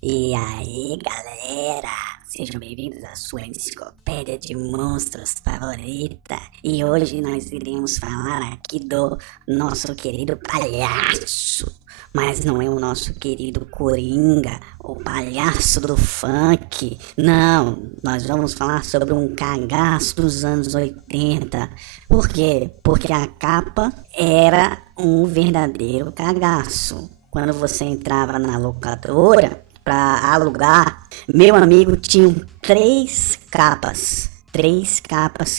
E aí, galera, sejam bem-vindos à sua enciclopédia de monstros favorita. E hoje nós iremos falar aqui do nosso querido palhaço. Mas não é o nosso querido Coringa, o palhaço do funk. Não, nós vamos falar sobre um cagaço dos anos 80. Por quê? Porque a capa era um verdadeiro cagaço. Quando você entrava na locadora para alugar, meu amigo, tinham três capas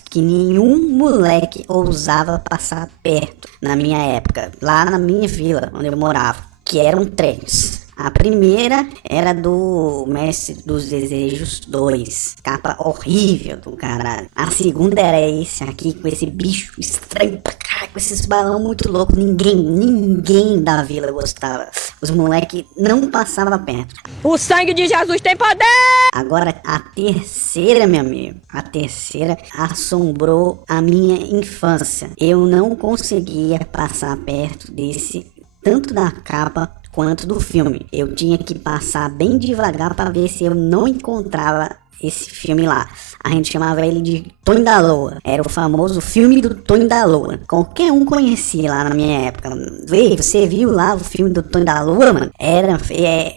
que nenhum moleque ousava passar perto na minha época, lá na minha vila onde eu morava, que eram três. A primeira era do Mestre dos Desejos 2, capa horrível do caralho. A segunda era esse aqui, com esse bicho estranho pra caralho, com esses balão muito loucos. Ninguém da vila gostava. Os moleques não passavam perto. O sangue de Jesus tem poder! Agora, a terceira, meu amigo, a terceira assombrou a minha infância. Eu não conseguia passar perto desse, tanto da capa quanto do filme. Eu tinha que passar bem devagar para ver se eu não encontrava esse filme lá. A gente chamava ele de Tonho da Lua. Era o famoso filme do Tonho da Lua. Qualquer um conhecia lá na minha época. Vê, você viu lá o filme do Tonho da Lua, mano?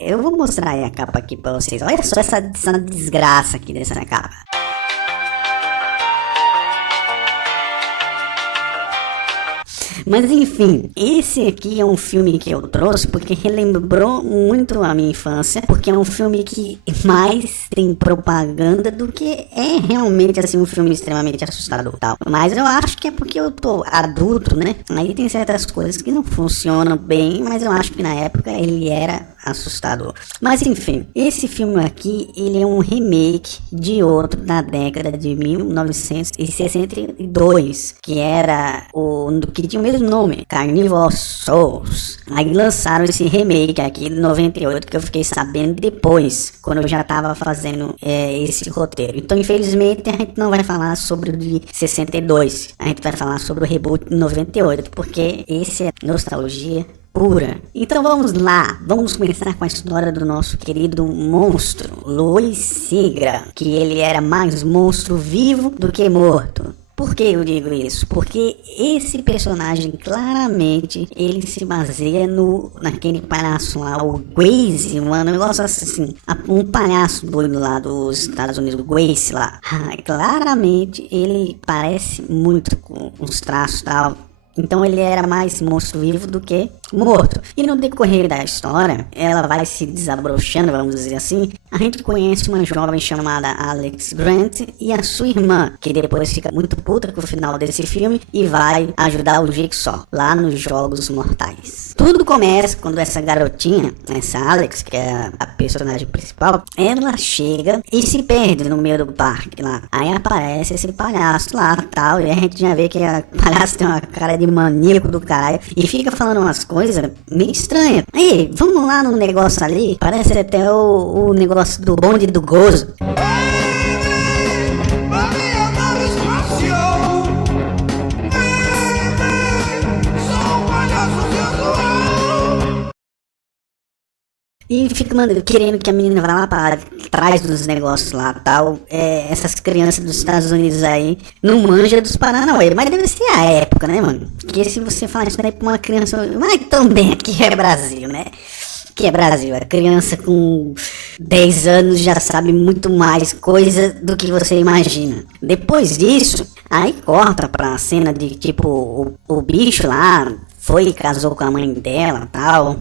Eu vou mostrar aí a capa aqui pra vocês. Olha só essa desgraça aqui dessa capa. Mas enfim, esse aqui é um filme que eu trouxe porque relembrou muito a minha infância, porque é um filme que mais tem propaganda do que é realmente assim um filme extremamente assustador, tal. Mas eu acho que é porque eu tô adulto, né? Aí tem certas coisas que não funcionam bem, mas eu acho que na época ele era assustador. Mas enfim, esse filme aqui, ele é um remake de outro da década de 1962, que era que tinha o mesmo nome, Carnival Souls. Aí lançaram esse remake aqui de 98, que eu fiquei sabendo depois, quando eu já tava fazendo esse roteiro. Então, infelizmente, a gente não vai falar sobre o de 62, a gente vai falar sobre o reboot de 98, porque esse é nostalgia pura. Então vamos lá, vamos começar com a história do nosso querido monstro, Luiz Sigra, que ele era mais monstro vivo do que morto. Por que eu digo isso? Porque esse personagem claramente ele se baseia naquele palhaço lá, o Gracie, um negócio assim, um palhaço doido lá dos Estados Unidos, o Gracie lá. Claramente ele parece muito com os traços e tal. Então ele era mais monstro vivo do que morto. E no decorrer da história, ela vai se desabrochando, vamos dizer assim. A gente conhece uma jovem chamada Alex Grant e a sua irmã, que depois fica muito puta com o final desse filme e vai ajudar o Jigsaw lá nos Jogos Mortais. Tudo começa quando essa garotinha, essa Alex, que é a personagem principal, ela chega e se perde no meio do parque lá. Aí aparece esse palhaço lá tal, e a gente já vê que o palhaço tem uma cara de maníaco do caralho e fica falando umas coisas meio estranhas. Ei, vamos lá no negócio ali, parece até o negócio do bonde do gozo. E fica querendo que a menina vá lá para trás dos negócios lá tal. Essas crianças dos Estados Unidos aí não manjam dos Paranauê. Mas deve ser a época, né, mano? Porque se você falar isso daí pra uma criança. Mas também aqui é Brasil, né? Que é Brasil, a criança com 10 anos já sabe muito mais coisa do que você imagina. Depois disso, aí corta pra cena de tipo o bicho lá foi e casou com a mãe dela tal.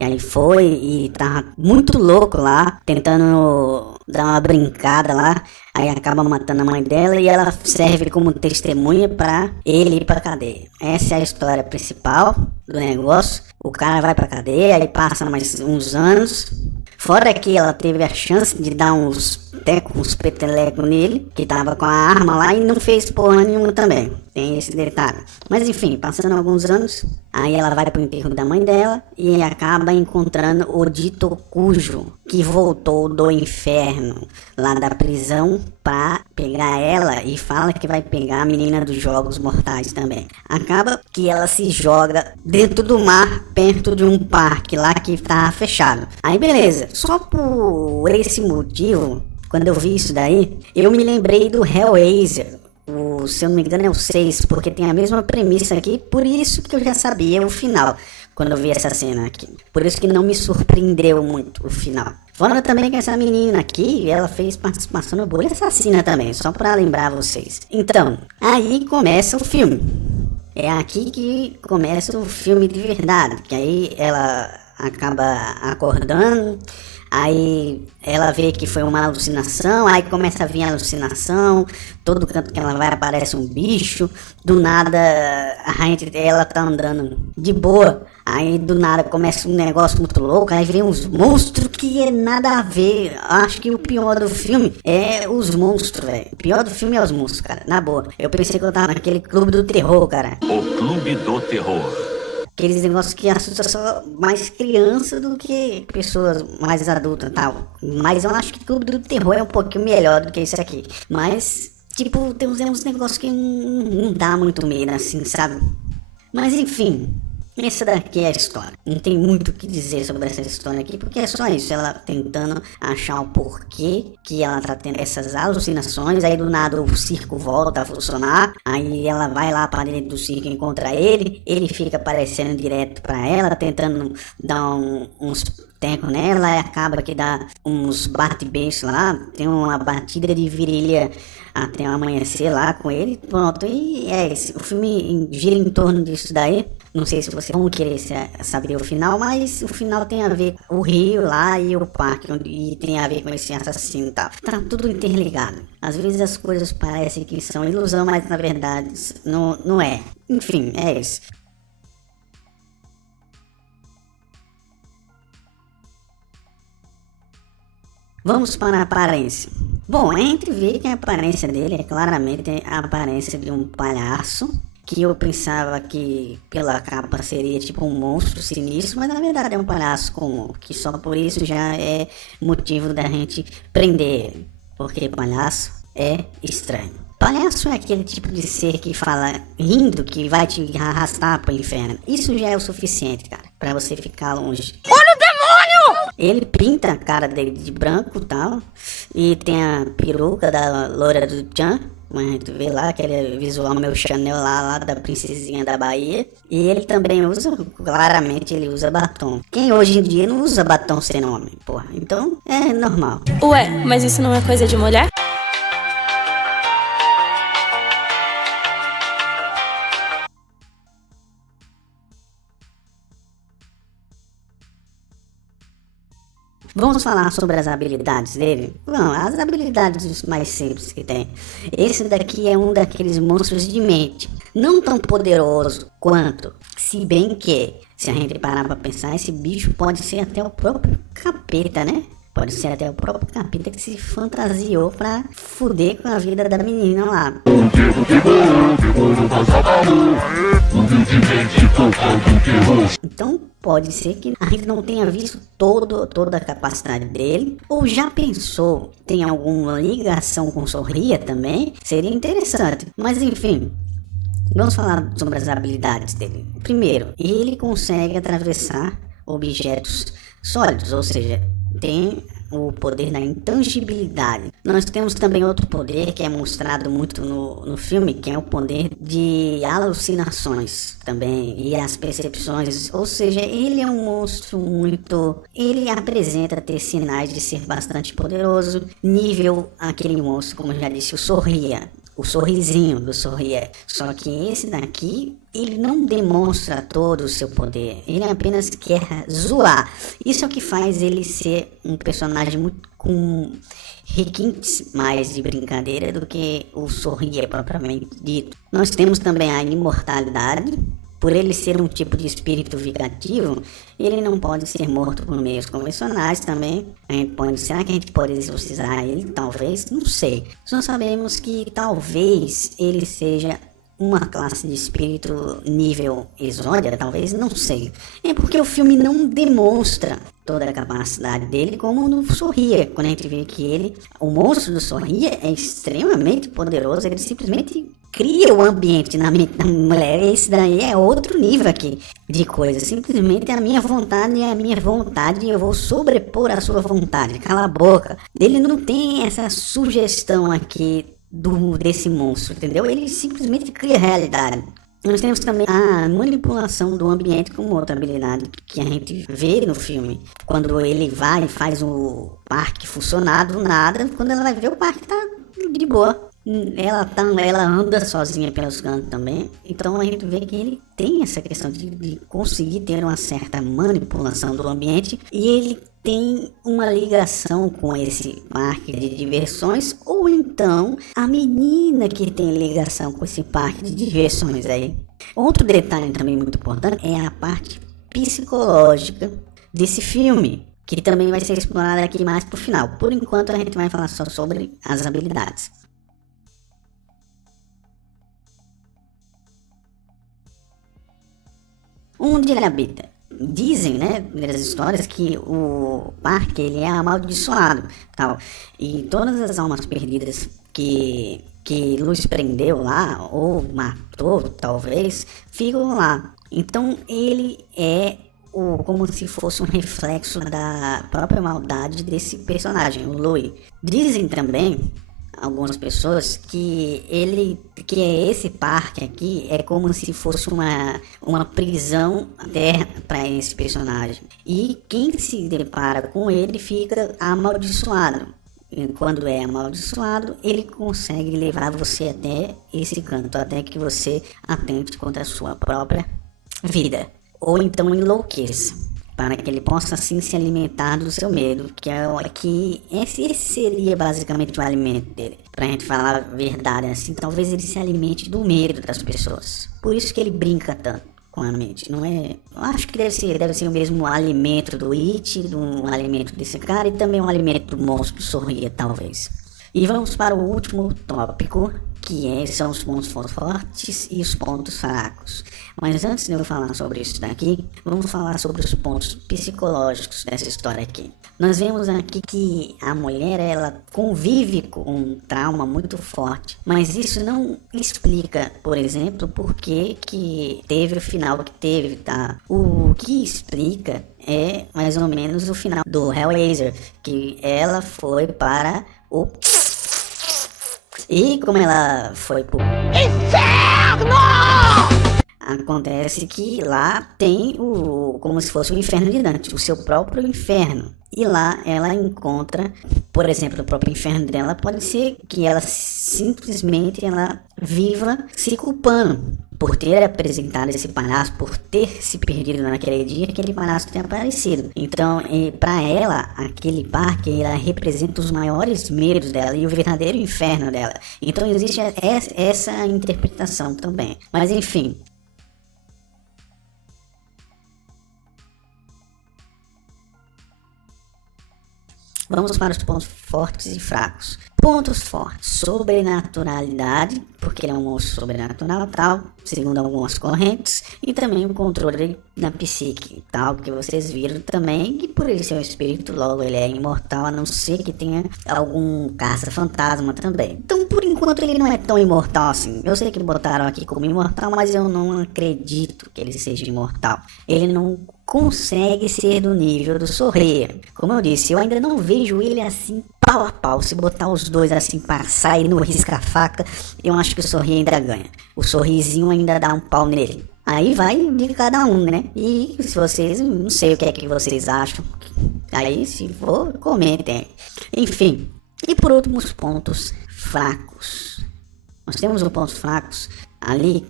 E aí foi e tava muito louco lá, tentando dar uma brincada lá. Aí acaba matando a mãe dela e ela serve como testemunha pra ele ir pra cadeia. Essa é a história principal do negócio. O cara vai pra cadeia, aí passa mais uns anos. Fora que ela teve a chance de dar uns teco, uns petelecos nele, que tava com a arma lá e não fez porra nenhuma também. Tem esse detalhe. Mas enfim, passando alguns anos, aí ela vai pro enterro da mãe dela e acaba encontrando o dito cujo, que voltou do inferno, lá da prisão, pra pegar ela e fala que vai pegar a menina dos Jogos Mortais também. Acaba que ela se joga dentro do mar, perto de um parque lá que tava fechado. Aí beleza, só por esse motivo, quando eu vi isso daí, eu me lembrei do Hellraiser. Se eu não me engano é o 6, porque tem a mesma premissa aqui, por isso que eu já sabia o final, quando eu vi essa cena aqui. Por isso que não me surpreendeu muito o final. Fora também que essa menina aqui, ela fez participação no Bolha Assassina também, só pra lembrar vocês. Então, aí começa o filme. É aqui que começa o filme de verdade, que aí ela acaba acordando, aí ela vê que foi uma alucinação, aí começa a vir a alucinação, todo canto que ela vai aparece um bicho, do nada ela tá andando de boa, aí do nada começa um negócio muito louco, aí vem uns monstros que é nada a ver. Acho que o pior do filme é os monstros, velho. O pior do filme é os monstros, cara, na boa. Eu pensei que eu tava naquele clube do terror, cara. O Clube do Terror. Aqueles negócios que assustam só mais criança do que pessoas mais adultas e tal. Mas eu acho que Clube do Terror é um pouquinho melhor do que isso aqui. Mas, tipo, tem uns negócios que não dá muito medo, assim, sabe? Mas enfim, essa daqui é a história. Não tem muito o que dizer sobre essa história aqui, porque é só isso. Ela tentando achar o porquê que ela tá tendo essas alucinações. Aí do nada o circo volta a funcionar. Aí ela vai lá para dentro do circo e encontra ele. Ele fica aparecendo direto pra ela, tentando dar uns tecos nela. E acaba que dá uns bate-beijo lá. Tem uma batida de virilha até o amanhecer lá com ele. Pronto, e é isso. O filme gira em torno disso daí. Não sei se vocês vão querer saber o final, mas o final tem a ver com o rio lá e o parque, e tem a ver com esse assassino e tal. Tá tudo interligado. Às vezes as coisas parecem que são ilusão, mas na verdade não é. Enfim, é isso. Vamos para a aparência. Bom, a gente vê que a aparência dele é claramente a aparência de um palhaço, que eu pensava que pela capa seria tipo um monstro sinistro, mas na verdade é um palhaço comum, que só por isso já é motivo da gente prender ele, porque palhaço é estranho. Palhaço é aquele tipo de ser que fala rindo que vai te arrastar pro inferno. Isso já é o suficiente, cara, pra você ficar longe. Olha o demônio! Ele pinta a cara dele de branco e tal, e tem a peruca da loura do Tchan. Mas a gente vê lá aquele visual meu Chanel lá da princesinha da Bahia. E ele também usa, claramente ele usa batom. Quem hoje em dia não usa batom sem nome, porra. Então é normal. Ué, mas isso não é coisa de mulher? Vamos falar sobre as habilidades dele? Bom, as habilidades mais simples que tem. Esse daqui é um daqueles monstros de mente. Não tão poderoso quanto, se bem que, se a gente parar pra pensar, esse bicho pode ser até o próprio capeta, né? Pode ser até o próprio capeta que se fantasiou pra fuder com a vida da menina lá. Então pode ser que a gente não tenha visto toda a capacidade dele. Ou já pensou, tem alguma ligação com Sorria também? Seria interessante. Mas enfim, vamos falar sobre as habilidades dele. Primeiro, ele consegue atravessar objetos sólidos, ou seja, tem o poder da intangibilidade. Nós temos também outro poder que é mostrado muito no filme, que é o poder de alucinações também, e as percepções, ou seja, ele é um monstro muito... ele apresenta ter sinais de ser bastante poderoso, nível aquele monstro, como eu já disse, o Sorria. O sorrisinho do Sorria. Só que esse daqui, ele não demonstra todo o seu poder. Ele apenas quer zoar. Isso é o que faz ele ser um personagem muito com requintes mais de brincadeira do que o Sorria propriamente dito. Nós temos também a imortalidade, por ele ser um tipo de espírito vingativo, ele não pode ser morto por meios convencionais também. Será que a gente pode exorcizar ele? Talvez, não sei. Só sabemos que talvez ele seja uma classe de espírito nível Exódia, talvez, não sei. É porque o filme não demonstra toda a capacidade dele como no Sorria. Quando a gente vê que o monstro do Sorria é extremamente poderoso, ele simplesmente cria o ambiente na mente da mulher. Esse daí é outro nível aqui de coisa. Simplesmente a minha vontade é a minha vontade e eu vou sobrepor a sua vontade. Cala a boca. Ele não tem essa sugestão aqui desse monstro, entendeu? Ele simplesmente cria realidade. Nós temos também a manipulação do ambiente como outra habilidade que a gente vê no filme. Quando ele vai e faz o parque funcionar do nada, quando ela vai ver o parque tá de boa. Ela anda sozinha pelos cantos também. Então a gente vê que ele tem essa questão de conseguir ter uma certa manipulação do ambiente. E ele tem uma ligação com esse parque de diversões. Ou então a menina que tem ligação com esse parque de diversões aí. Outro detalhe também muito importante é a parte psicológica desse filme, que também vai ser explorada aqui mais pro final. Por enquanto a gente vai falar só sobre as habilidades. Onde ele habita? Dizem, né, nas histórias que o parque ele é amaldiçoado, tal. E todas as almas perdidas que Luz prendeu lá ou matou, talvez, ficam lá. Então ele é como se fosse um reflexo da própria maldade desse personagem, o Louis. Dizem também algumas pessoas que esse parque aqui é como se fosse uma prisão eterna para esse personagem. E quem se depara com ele fica amaldiçoado. E quando é amaldiçoado, ele consegue levar você até esse canto, até que você atente contra a sua própria vida. Ou então enlouqueça, para que ele possa assim se alimentar do seu medo, que esse seria basicamente o alimento dele. Pra gente falar a verdade assim, talvez ele se alimente do medo das pessoas. Por isso que ele brinca tanto com a mente, não é? Eu acho que deve ser o mesmo alimento do It, do alimento desse cara e também o alimento do monstro Sorria, talvez. E vamos para o último tópico, que são os pontos fortes e os pontos fracos. Mas antes de eu falar sobre isso daqui, vamos falar sobre os pontos psicológicos dessa história aqui. Nós vemos aqui que a mulher, ela convive com um trauma muito forte, mas isso não explica, por exemplo, por que teve o final que teve, tá? O que explica é mais ou menos o final do Hellraiser, que ela foi para o... E como ela foi pro inferno, acontece que lá tem como se fosse o inferno de Dante, o seu próprio inferno. E lá ela encontra, por exemplo, o próprio inferno dela pode ser que ela simplesmente viva se culpando por ter apresentado esse palhaço, por ter se perdido naquele dia que aquele palhaço tenha aparecido. Então, para ela, aquele parque ela representa os maiores medos dela e o verdadeiro inferno dela. Então existe essa interpretação também. Mas enfim. Vamos para os pontos fortes e fracos. Pontos fortes: sobrenaturalidade, porque ele é um monstro sobrenatural, tal, segundo algumas correntes, e também o controle da psique, tal, que vocês viram também, que por ele ser um espírito, logo ele é imortal, a não ser que tenha algum caça-fantasma também. Então, por enquanto, ele não é tão imortal assim. Eu sei que botaram aqui como imortal, mas eu não acredito que ele seja imortal. Ele não consegue ser do nível do Sorria. Como eu disse, eu ainda não vejo ele assim pau a pau. Se botar os dois assim para sair no risca-faca, eu acho que o Sorria ainda ganha. O Sorrisinho ainda dá um pau nele. Aí vai de cada um, né? E se vocês, não sei o que é que vocês acham. Aí se for, comentem. Enfim. E por último, os pontos fracos. Nós temos os pontos fracos ali,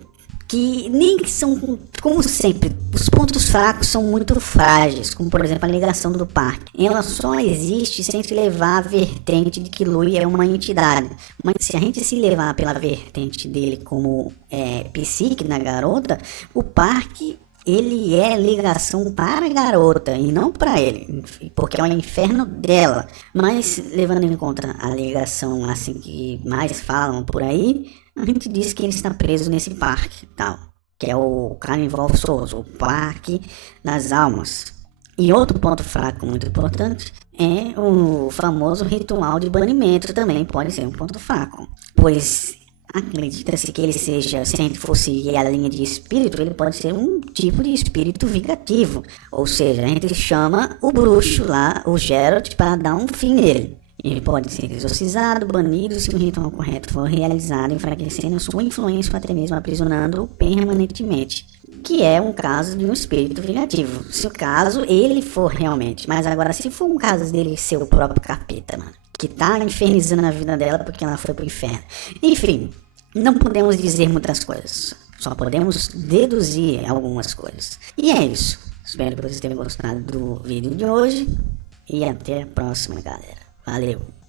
que nem são, como sempre, os pontos fracos são muito frágeis, como por exemplo a ligação do parque. Ela só existe sem se levar a vertente de que Louis é uma entidade. Mas se a gente se levar pela vertente dele como psique da garota, o parque ele é ligação para a garota e não para ele, porque é o inferno dela. Mas levando em conta a ligação assim que mais falam por aí, a gente diz que ele está preso nesse parque, tal, que é o Carnival Souls, o Parque das Almas. E outro ponto fraco muito importante é o famoso ritual de banimento, também pode ser um ponto fraco, pois acredita-se que ele seja, se a gente fosse a linha de espírito, ele pode ser um tipo de espírito vingativo, ou seja, a gente chama o bruxo lá, o Geralt, para dar um fim nele. Ele pode ser exorcizado, banido, se o ritual correto for realizado, enfraquecendo sua influência ou até mesmo aprisionando-o permanentemente, que é um caso de um espírito vingativo, se o caso ele for realmente. Mas agora, se for um caso dele ser o próprio capeta, mano, que tá infernizando a vida dela porque ela foi pro inferno, enfim, não podemos dizer muitas coisas, só podemos deduzir algumas coisas. E é isso, espero que vocês tenham gostado do vídeo de hoje e até a próxima, galera. Valeu!